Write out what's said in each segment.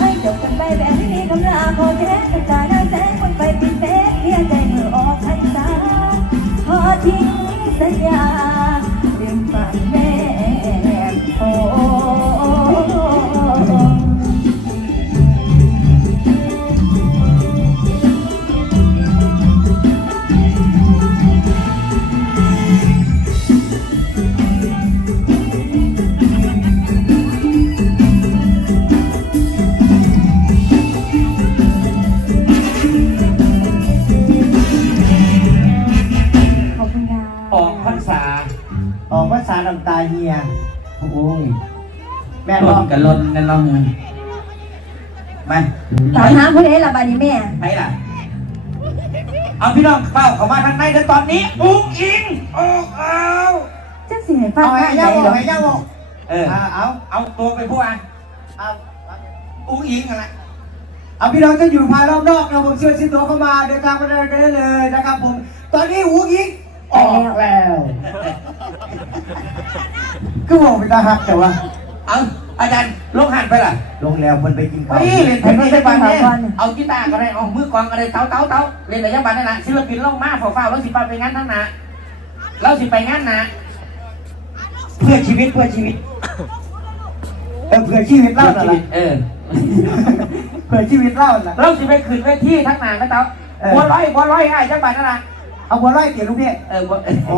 Ay, เฮีย โอ้ยแม่ลร้องนกันลนกันลองเงินไปถามหาผู้ใดล่ะบาดนี้แม่ไปล่ะ เอาพี่น้องเฝ้าเข้ามาทางในเดี๋ยวตอนนี้อุ้งอิงออกเอาจังสิให้ฟังเอาข้าให้งใดย่าบเหรอกอให้ย่าบอกเอออ่าเอาเอาตัวไปผู้อ่านเอาอุ้งอิงอะไรเอาพี่น้องจะอยู่ภายรอบนอกนะผมเชิญชิดตัวเข้ามาเดินทางมาเดินกันได้เลยนะครับผม ตอนนี้หูยิง ออกแล้วก็บอกไปตาหักแต่ว่าเอาอาจารย์ลงหันไปล่ะ ลงแล้วมันไปกินข้าวเฮ้ยเล่นเพลงได้บ้านเนี่ยเอากีตาร์ก็ได้เอามือกลองก็ได้เต้าเต้าเต้าเล่นแต่ยังบ้านนั่นแหละศิลปินลงมาเฝ้าเฝ้าแล้วสิไปงานทั้งนาแล้วสิไปงานนาเพื่อชีวิตเพื่อชีวิตเออเพื่อชีวิตเล่าเล่าชีน่ะวิตเออเพื่อชีวิตเล่าน่ะเราสิไปขึ้นเวทีทั้งนาก็เต้าบัวร้อยบัวร้อยไอ้จังบ้านนั่นแหละ เอาบัวไล่เตี๋ยลูกพี่เออบัวโอ้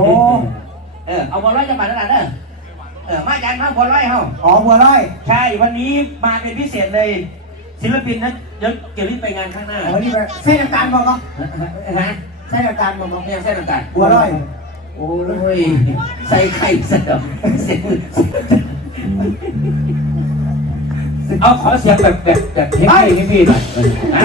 เออเอาบัวร้อยจังบ้านนั่นแหละเด้อเออมาอาจารย์มาบัวร้อยเฮาอ๋อบัวไล่ใช่วันนี้มาเป็นพิเศษเลย ศิลปินนะเดี๋ยวเกี่ยวรีบไปงานข้างหน้าเออนี่ไปเส้นน้ำตาลบอกเนาะฮะเส้นน้ำตาลบอกเนาะเนี่ยเส้นต่างบัวไล่ๆโอ้ยใส่ไข่ใส่ดอกเสียงเอาขอเสียงแบบแบบแบบเท่ๆให้พี่หน่อยนะ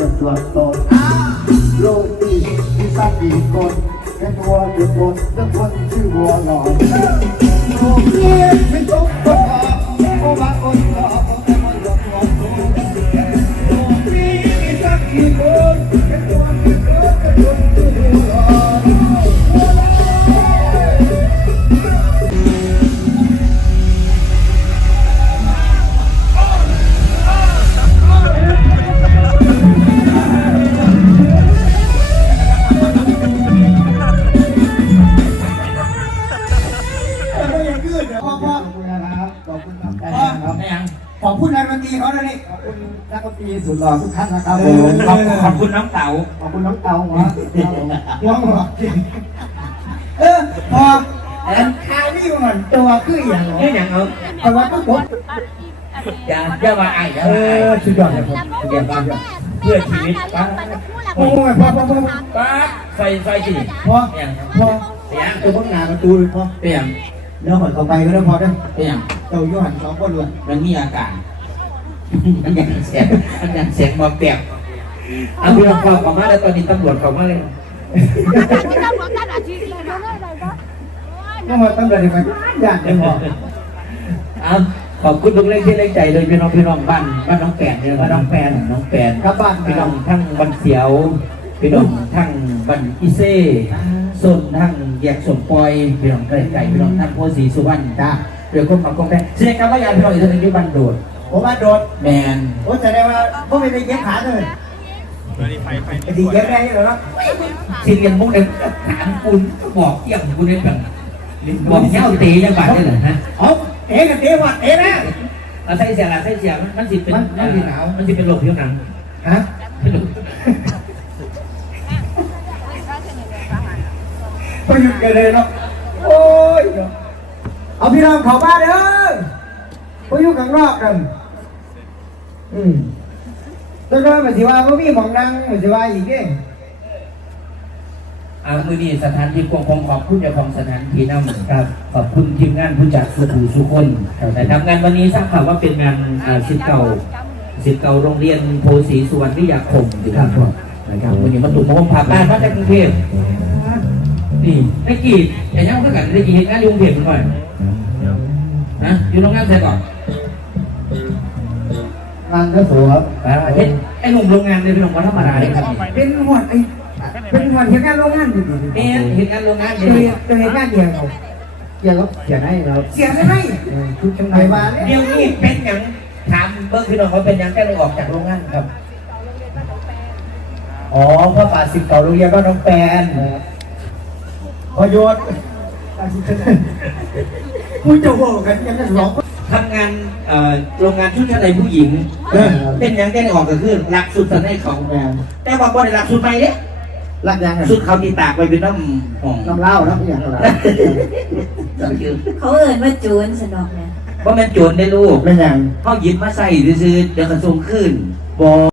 จะตรวจสอบโลกนี้มีสักกี่คนแค่ตัวเดียวคนแล้วคนชื่อวัวหลอน ครับครับไม่ยังขอบคุณนักดนตรีเขาด้วยนี่ขอบคุณนักดนตรีสุดหล่อทุกท่านนะครับผมขอบขอบคุณน้องเต๋าขอบคุณน้องเตาหัวหัวหัวเออพออันคานี่มันตัวคืออย่างนี่ยังเอาแต่ว่าก็ผมอย่าอย่าว่าไอ้อย่าเอว่าไอ้อสุดยอดเลยผมเดี๋ยวบ้านเพื่อชีวิตป้าโอ้ยพอพอพอป้าใส่ใส่สิพออย่างพอเปียงจะพ้นหน้าประตูเลยพอเปียง เดี๋ยวหอนเข้าไปก็ได้พอได้เปียงเจ้าอยู่หันสองคนเลยมันมีอาการมันยังเสียงมันยังเสียงมาเปียกเอาพี่น้องเข้าเข้ามาแล้วตอนนี้ตำรวจเข้ามาเลยก็มาตั้งแต่เด็กไปญาติเลยพอเอาขอบคุณทุกเรื่องที่เล่นใจเลยพี่น้องพี่น้องบ้านบ้านน้องแปนเนี่ยบ้านน้องแปนน้องแปนกลับบ้านพี่น้องทั้งบันเสียวพี่น้องทั้งบันอีเซ่ ส่วนทั้งแยกสมปอยพี่น้องไก่ไก่พี่น้องทั้งโพสีสุวรรณจ้าเดี๋ยวคนมากองแพงแสดงการว่ายาพี่น้องอีกท่านหนึงที่บันโดดผมมาโดดแมนโอ้แสดงว่าพ่อไม่ไปเย็บขาเลยไอ้ที่เย็บได้ยังไงครับสิ่งอย่างพวกนี้ถามคุณก็บอกเกี่ยงคุณได้แบบบอกเย้าตียังบาดได้เหรอฮะเอาเอ๋กับเอ๋วัดเอ๋นะเอาใส่เสียละใส่เสียมันมันสิเป็นมันมันสิหนาวมันสิเป็นโรคผิวหนังฮะไป หยุดกันเลยเนาะโอ้ยเอาพี่น้องเข้าบ้านเด้อไปอยู่ข้างนอกกันอืมแล้วก็มันสิว่าบ่มีหมองนั่งมันสิว่าอีกเด้อามือนี้สถานที่ควบคุมขอบคุณเจ้าของสถานที่นำครับขอบคุณทีมงานผู้จัดสุขูสุคนแต่ทำงานวันนี้ทราบข่าวว่าเป็นงานสิทธิ์เก่าสิทธิ์เก่าโรงเรียนโพสีสุวรรณวิทยาคมครับนะครับวันนี้มาตุ่มมาพาบ้านมาจากกรุงเทพ นี่ได้กี่แต่ยังเพื่อนกันได้กี่เหตุการณ์อยกรุงเทพมันก่อนนะอยู่โรงงานใช่ก่อนงานก็สวยเห็นไอ้หนุ่มโรงงานเนี่ยเป็นหนุ่มธรรมดาเลยครับเป็นหัวไอ้เป็นหัวเหตุการณ์โรงงานอยู่ดีเป็นเหตุการณ์โรงงานๆเนี่เกี่ยวยกับเหตุการณ์เดียวเขาเกี่ยวกับเสียให้เราเสียให้ทุกจังไหนมาเนี่ยเดี๋ยวนี้เป็นอย่างถามเบิ้งพี่น้องเขาเป็นอย่างแค่เลยออกจากโรงงานครับ อ๋อพระป่าสิบเก่าโรงเรียนบ้านน้องแปน พอโยนผู้จะบอกกันยังกันสองคนทำงานเอ่อโรงงานชุดชั้นในผู้หญิงเออเป็นอย่างแค่เลยออกก็คือหลักสูตรสันให้เขาแมนแต่ว่าบนหลักสูตรใหม่เนี่ยรักยังไงสูตรเขาตีตากไปเป็นน้ำหอมน้ำเล่าน้ำอย่างไรเขาเอ่ยว่าจูนสนอกนะว่ามันโจรได้ลูกไม่ยังเขาหยิบมาใส่ซื้อๆเดี๋ยวกระทรวงขึ้นบอก